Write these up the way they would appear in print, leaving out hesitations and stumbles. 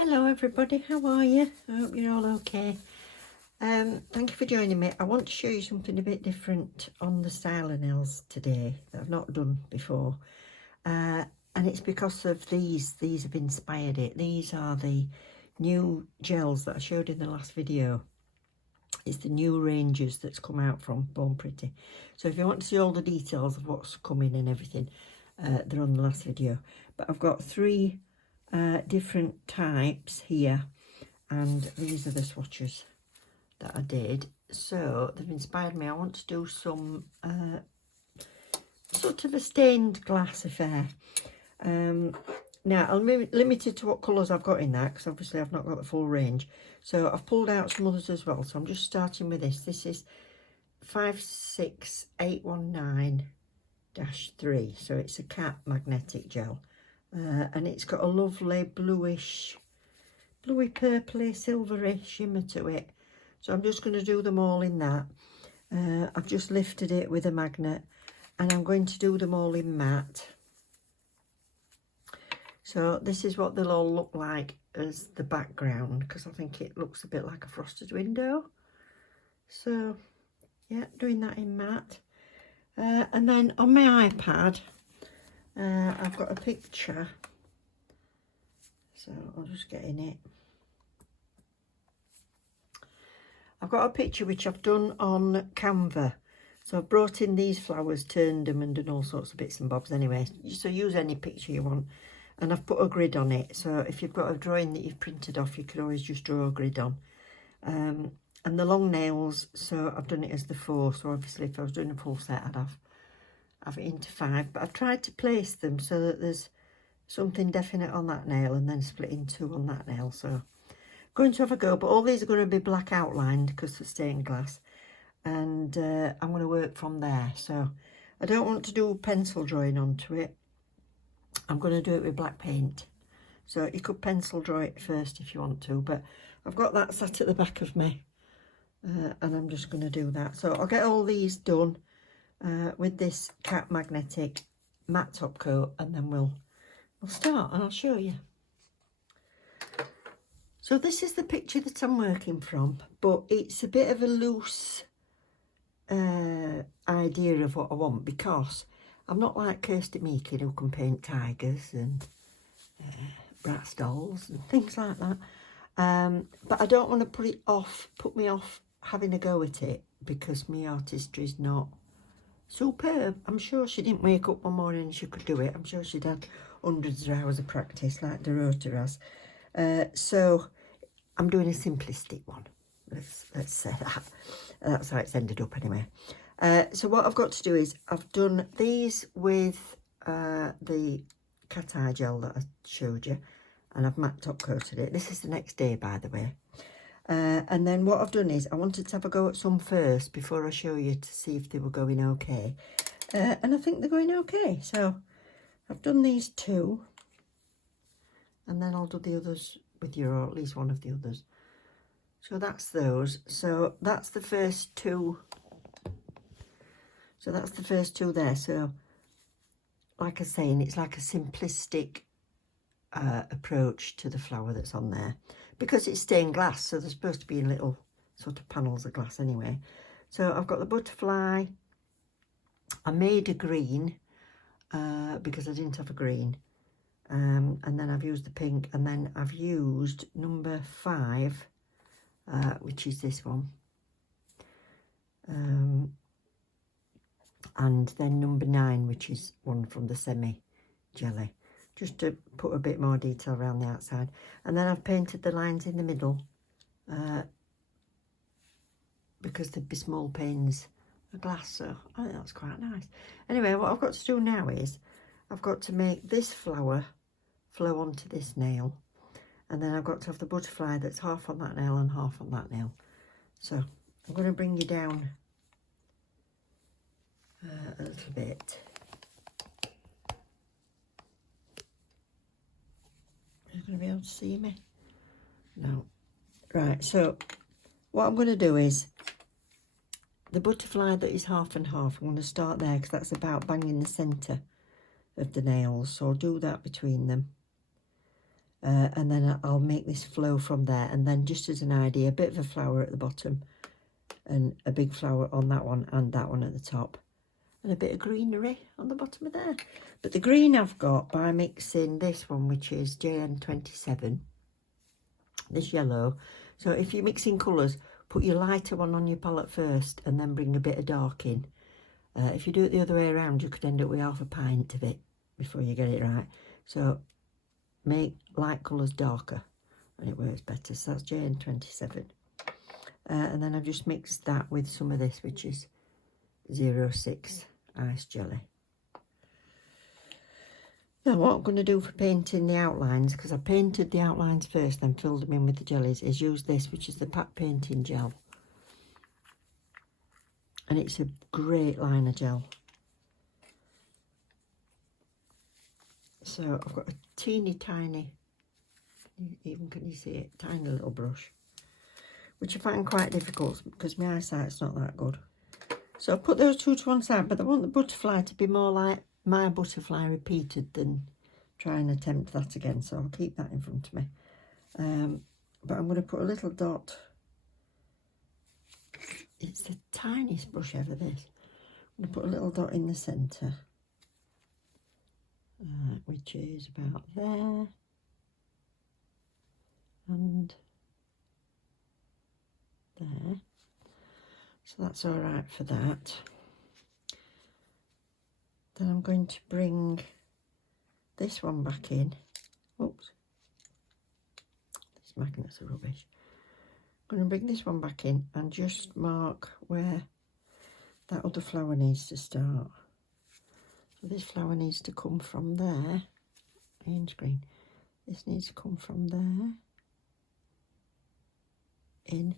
Hello everybody, how are you? I hope you're all okay. Thank you for joining me. I want to show you something a bit different on the style of nails today that I've not done before. And it's because of these have inspired it. These are the new gels that I showed in the last video. It's the new ranges that's come out from Born Pretty. So if you want to see all the details of what's coming and everything, they're on the last video. But I've got three different types here, and these are the swatches that I did. So they've inspired me. I want to do some sort of a stained glass affair. Now I'm limited to what colours I've got in that, because obviously I've not got the full range. So I've pulled out some others as well. So I'm just starting with this. This is 56819-3. So it's a cap magnetic gel. And it's got a lovely bluey purpley silvery shimmer to it. So I'm just going to do them all in that. I've just lifted it with a magnet, and I'm going to do them all in matte. So this is what they'll all look like as the background, because I think it looks a bit like a frosted window. So yeah, doing that in matte. And then on my iPad, I've got a picture, so I'll just get in it. I've got a picture which I've done on Canva. So I've brought in these flowers, turned them and done all sorts of bits and bobs anyway. So use any picture you want. And I've put a grid on it. So if you've got a drawing that you've printed off, you can always just draw a grid on. And the long nails, so I've done it as the 4. So obviously if I was doing a full set, I'd have it into 5. But I've tried to place them so that there's something definite on that nail and then split in 2 on that nail. So going to have a go, but all these are going to be black outlined because they're stained glass, and I'm going to work from there. So I don't want to do pencil drawing onto it. I'm going to do it with black paint. So you could pencil draw it first if you want to, but I've got that sat at the back of me, and I'm just going to do that. So I'll get all these done with this cap magnetic matte top coat, and then we'll start and I'll show you. So this is the picture that I'm working from, but it's a bit of a loose idea of what I want, because I'm not like Kirsty Meakin, who can paint tigers and Bratz dolls and things like that. But I don't want to put me off having a go at it, because my artistry is not superb. I'm sure she didn't wake up one morning and she could do it. I'm sure she'd had hundreds of hours of practice like Dorota has. So I'm doing a simplistic one. Let's say that. That's how it's ended up anyway. So what I've got to do is I've done these with the cat eye gel that I showed you, and I've matte top coated it. This is the next day, by the way. And then what I've done is I wanted to have a go at some first before I show you, to see if they were going okay. And I think they're going okay. So I've done these 2, and then I'll do the others with you, or at least one of the others. So that's those. So that's the first 2. So that's the first 2 there. So like I was saying, it's like a simplistic approach to the flower that's on there, because it's stained glass, so they're supposed to be in little sort of panels of glass anyway. So I've got the butterfly. I made a green because I didn't have a green, and then I've used the pink, and then I've used number 5, which is this one, and then number 9, which is one from the semi jelly, just to put a bit more detail around the outside. And then I've painted the lines in the middle, because there'd be small panes of glass, so I think that's quite nice. Anyway, what I've got to do now is I've got to make this flower flow onto this nail, and then I've got to have the butterfly that's half on that nail and half on that nail. So I'm going to bring you down a little bit. Are you going to be able to see me? No. Right, so what I'm going to do is the butterfly that is half and half, I'm going to start there, because that's about bang in the centre of the nails. So I'll do that between them. and then I'll make this flow from there. And then just as an idea, a bit of a flower at the bottom and a big flower on that one and that one at the top, and a bit of greenery on the bottom of there. But the green I've got by mixing this one, which is JN27, this yellow. So if you're mixing colours, put your lighter one on your palette first and then bring a bit of dark in. If you do it the other way around, you could end up with half a pint of it before you get it right. So make light colours darker and it works better. So that's JN27. And then I've just mixed that with some of this, which is 06 ice jelly. Now what I'm going to do for painting the outlines, because I painted the outlines first then filled them in with the jellies, is use this, which is the Pat Painting Gel. And it's a great liner gel. So I've got a teeny tiny, even can you see it, tiny little brush, which I find quite difficult because my eyesight's not that good. So I'll put those two to one side, but I want the butterfly to be more like my butterfly repeated than try and attempt that again. So I'll keep that in front of me. But I'm going to put a little dot. It's the tiniest brush ever, this. I'm going to put a little dot in the centre, which is about there. And there. So that's all right for that. Then I'm going to bring this one back in. Oops. This magnets are rubbish. I'm going to bring this one back in and just mark where that other flower needs to start. So this flower needs to come from there. Green screen. This needs to come from there. In.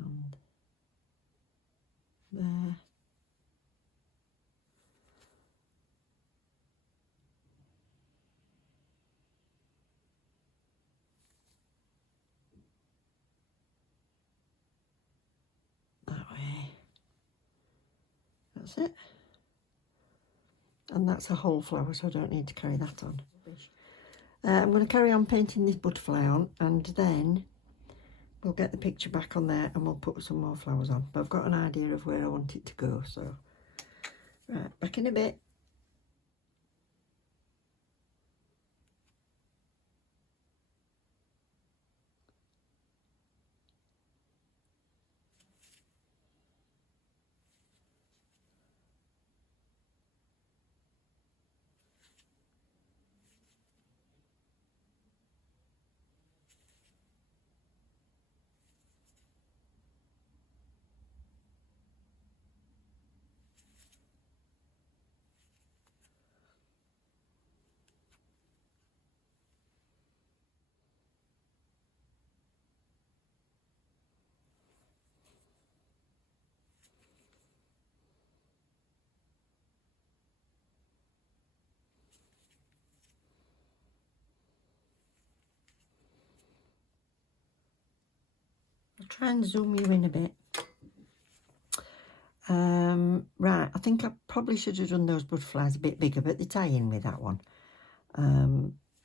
And there. That way. That's it. And that's a whole flower, so I don't need to carry that on. I'm going to carry on painting this butterfly on, and then we'll get the picture back on there and we'll put some more flowers on. But I've got an idea of where I want it to go, so right, back in a bit. I'll try and zoom you in a bit. Right, I think I probably should have done those butterflies a bit bigger, but they tie in with that one.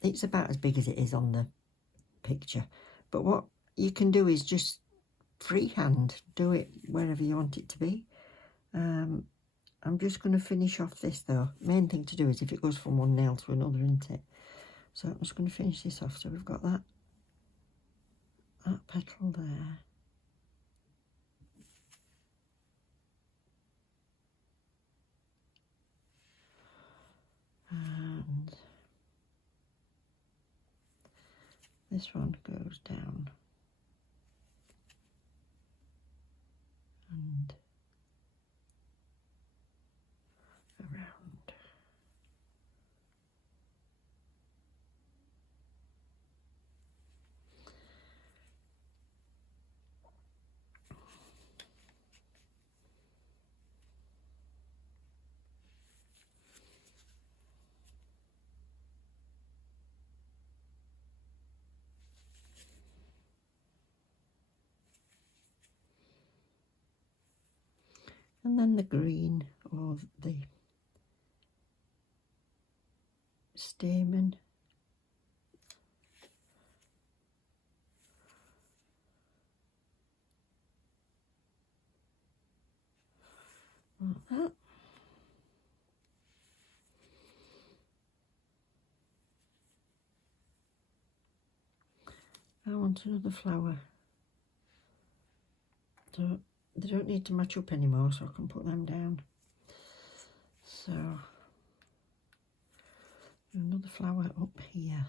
It's about as big as it is on the picture. But what you can do is just freehand do it wherever you want it to be. I'm just going to finish off this though. Main thing to do is if it goes from one nail to another, isn't it? So I'm just going to finish this off. So we've got that petal there. And this one goes down and around. And then the green or the stamen. Like that. I want another flower. So they don't need to match up anymore, so I can put them down. So another flower up here.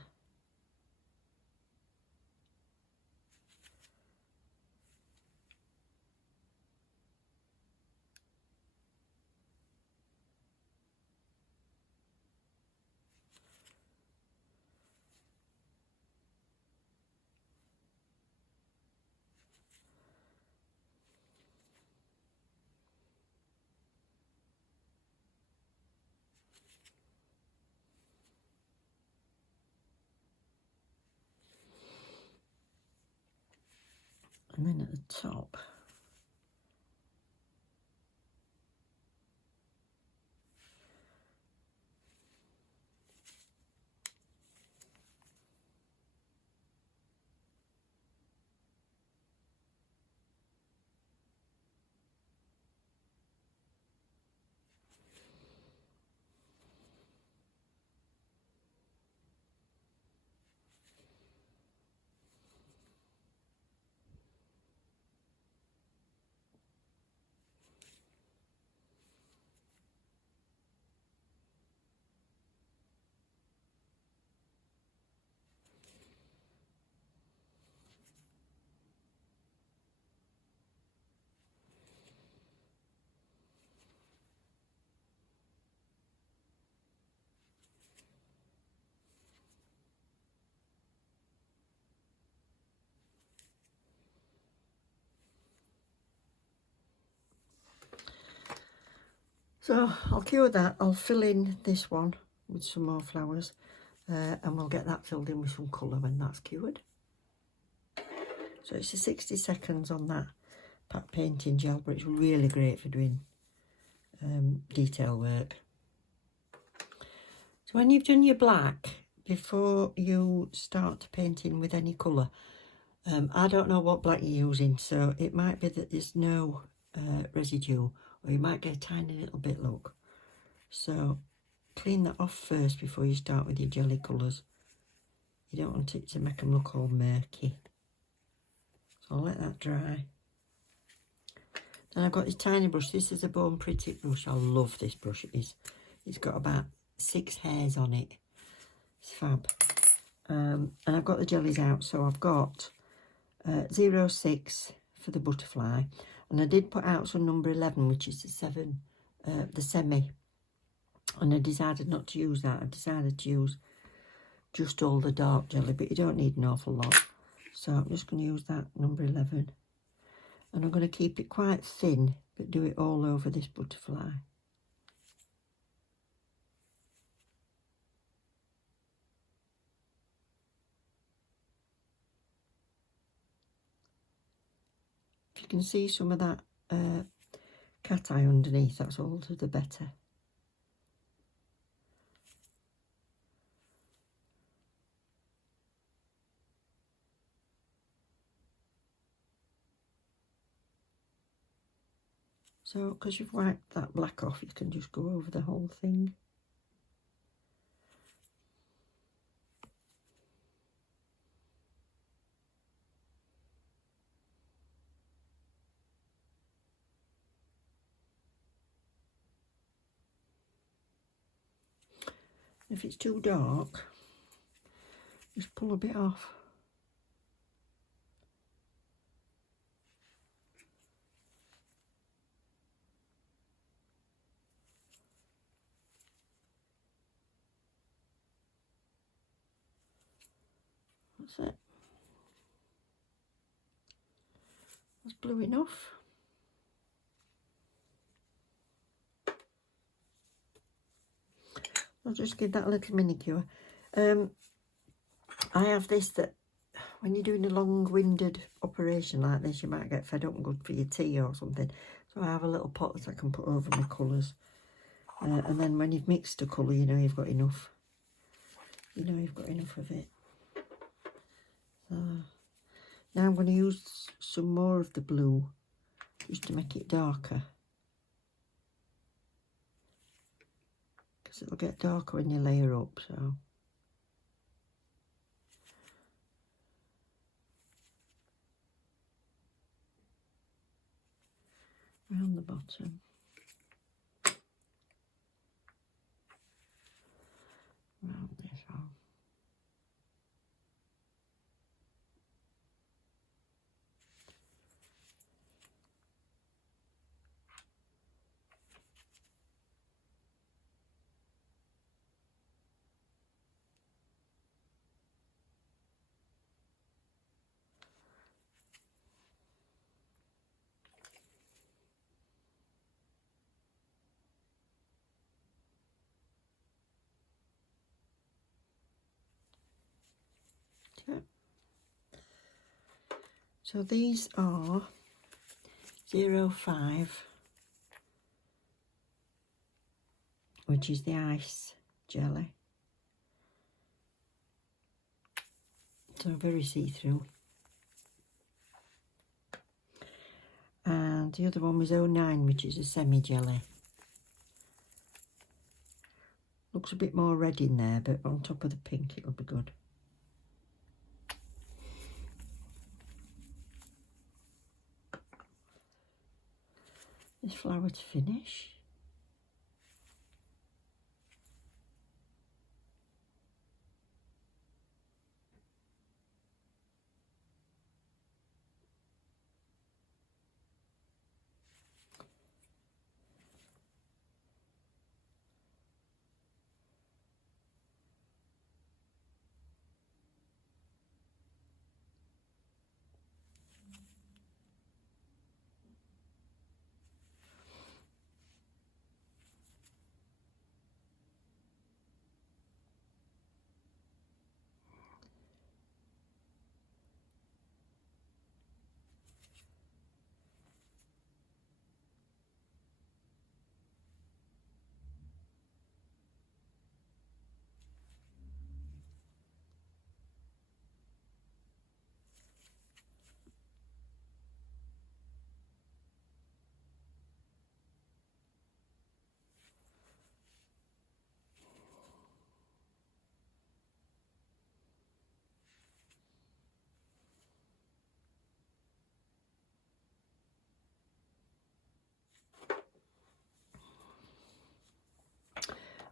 And then at the top, so I'll cure that. I'll fill in this one with some more flowers, and we'll get that filled in with some colour when that's cured. So it's a 60 seconds on that pat painting gel, but it's really great for doing detail work. So when you've done your black, before you start painting with any colour, I don't know what black you're using, so it might be that there's no residue, or you might get a tiny little bit, look. So clean that off first before you start with your jelly colours. You don't want it to make them look all murky. So I'll let that dry. Then I've got this tiny brush. This is a Bone Pretty brush. I love this brush. It's got about 6 hairs on it. It's fab. And I've got the jellies out. So I've got 06 for the butterfly. And I did put out some number 11, which is the semi. And I decided not to use that. I decided to use just all the dark jelly, but you don't need an awful lot. So I'm just going to use that number 11. And I'm going to keep it quite thin, but do it all over this butterfly. If you can see some of that cat eye underneath, that's all to the better. So, because you've wiped that black off, you can just go over the whole thing. If it's too dark, just pull a bit off. That's it. That's blue enough. I'll just give that a little manicure. I have this that when you're doing a long-winded operation like this, you might get fed up and good for your tea or something. So I have a little pot that I can put over my colours. And then when you've mixed a colour, you know you've got enough. You know you've got enough of it. So now I'm going to use some more of the blue just to make it darker. Because it'll get darker when you layer up, so. Around the bottom. Around this one. Okay. So these are 05, which is the ice jelly. So very see-through. And the other one was 09, which is a semi-jelly. Looks a bit more red in there, but on top of the pink it'll be good. This flower to finish.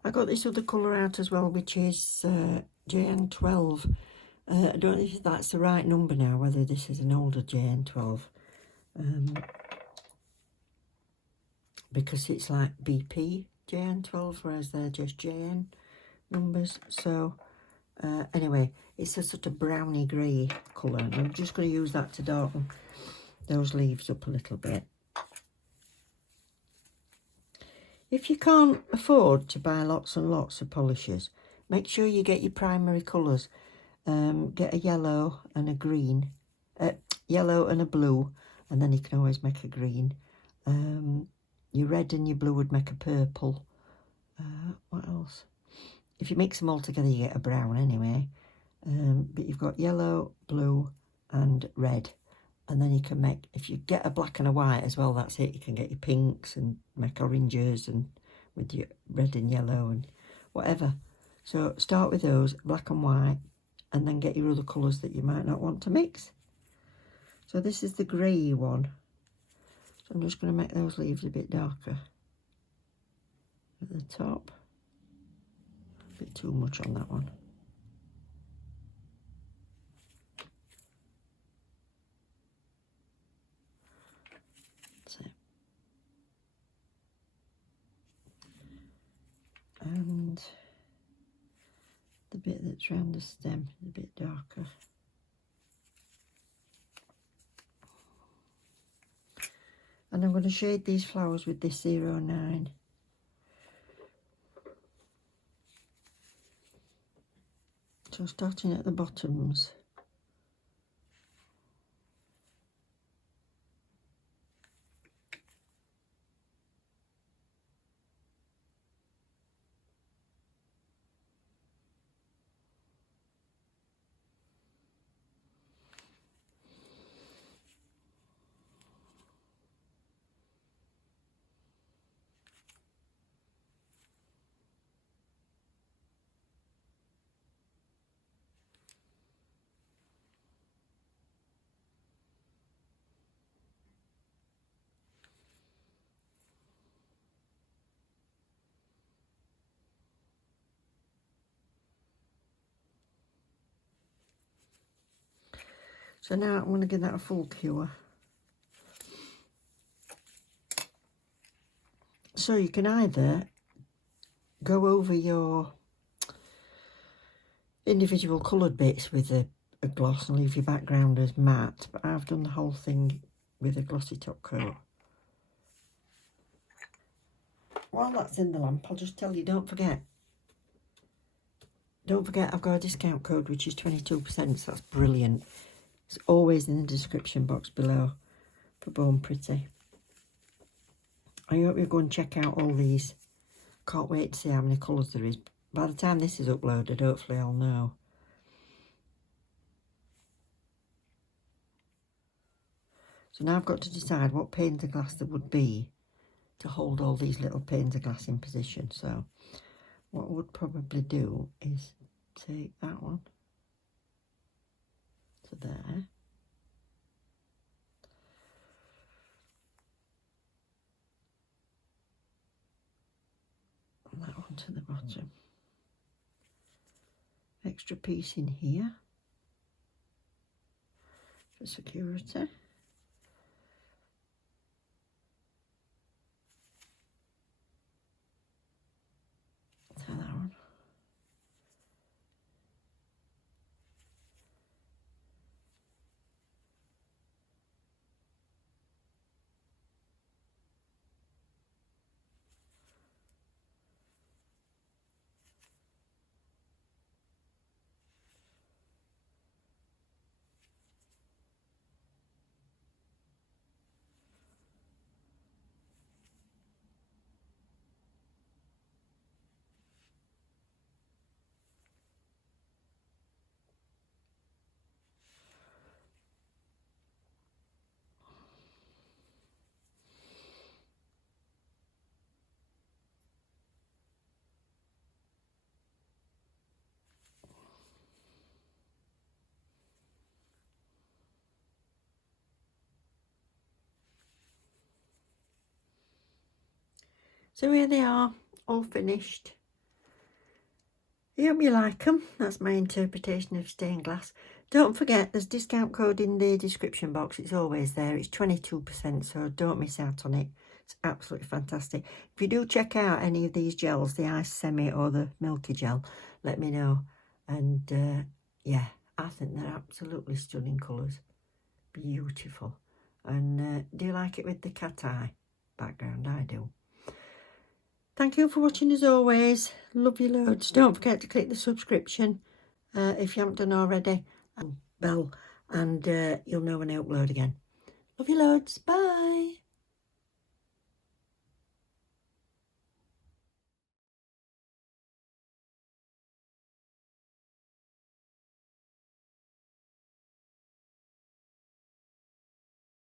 I got this other colour out as well, which is JN12. I don't know if that's the right number now, whether this is an older JN12. Because it's like BP JN12, whereas they're just JN numbers. So anyway, it's a sort of browny grey colour, and I'm just going to use that to darken those leaves up a little bit. If you can't afford to buy lots and lots of polishes, make sure you get your primary colours. Get a yellow and a green, yellow and a blue, and then you can always make a green. Your red and your blue would make a purple. What else? If you mix them all together, you get a brown anyway. But you've got yellow, blue, and red. And then you can make, if you get a black and a white as well, that's it. You can get your pinks and make oranges and with your red and yellow and whatever. So start with those, black and white, and then get your other colours that you might not want to mix. So this is the grey one. So I'm just going to make those leaves a bit darker at the top. A bit too much on that one. And the bit that's round the stem is a bit darker. And I'm going to shade these flowers with this 09. So starting at the bottoms. So now I'm going to give that a full cure. So you can either go over your individual coloured bits with a gloss and leave your background as matte, but I've done the whole thing with a glossy top coat. While that's in the lamp, I'll just tell you, don't forget I've got a discount code which is 22%, so that's brilliant. It's always in the description box below for Born Pretty. I hope you go and check out all these. Can't wait to see how many colours there is. By the time this is uploaded, hopefully I'll know. So now I've got to decide what panes of glass there would be to hold all these little panes of glass in position. So what I would probably do is take that one to there. And that one to the bottom. Extra piece in here for security. So that one. So here they are, all finished. I hope you like them. That's my interpretation of stained glass. Don't forget, there's a discount code in the description box. It's always there. It's 22%, so don't miss out on it. It's absolutely fantastic. If you do check out any of these gels, the Ice Semi or the Milky Gel, let me know. And yeah, I think they're absolutely stunning colours. Beautiful. And do you like it with the cat eye background? I do. Thank you for watching as always. Love you loads. Don't forget to click the subscription if you haven't done already, and bell, and you'll know when I upload again. Love you loads. Bye.